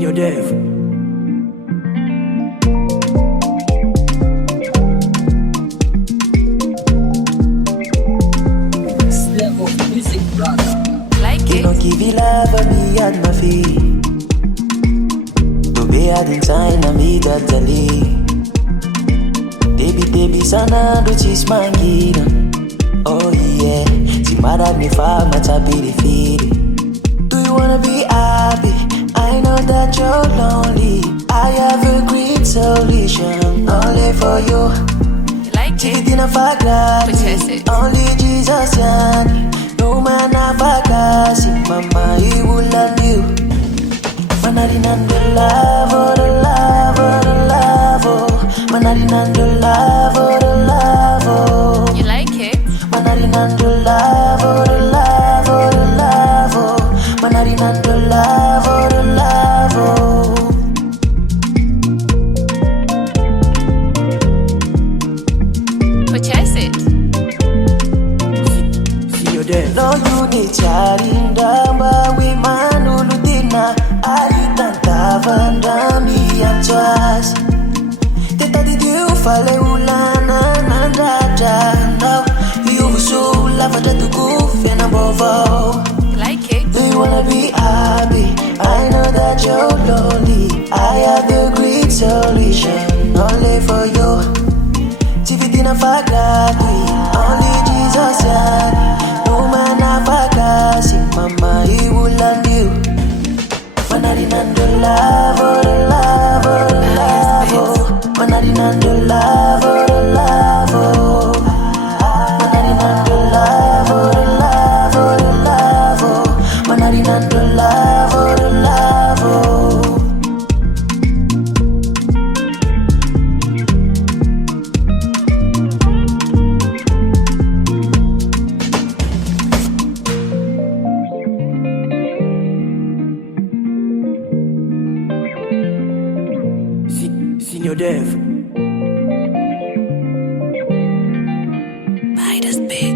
Signor Dev. Like it. Don't give you love on me at my feet. To be at in time, I meet at the lead. Debi sana do chis mangina. Oh yeah, si mara mi fa matabili fili. Do you wanna be happy? I know that you're lonely. I have a great solution, only for you. Like it. Tikitina fagrati, Protest it. only Jesus yani. No man afakasi, mama he will love you. Manarinando love, oh the love, oh the love, oh. Manarinando love, oh the love, oh. You like it? Manarinando love, oh the love, oh the love, oh. Manarinando love, oh the love, oh. Protest it. Signor Dev. No unit charindamba we manulutina alitantavandami atwas. Teta did you fale ulana nandraja now you so lava to goof and above all. Like it. Do you wanna be happy? I know that you're lonely. I have the great solution, only for you. Tivitina fagrati, only Jesus yani. No man afakasi, mama he will love you. Manarinando love, oh the love, oh the love, oh. Manarinando love, oh the love, oh. Manarinando love, oh the love, oh the love, oh. Manarinando love, oh the love, oh. Signor Dev. Midas, baby.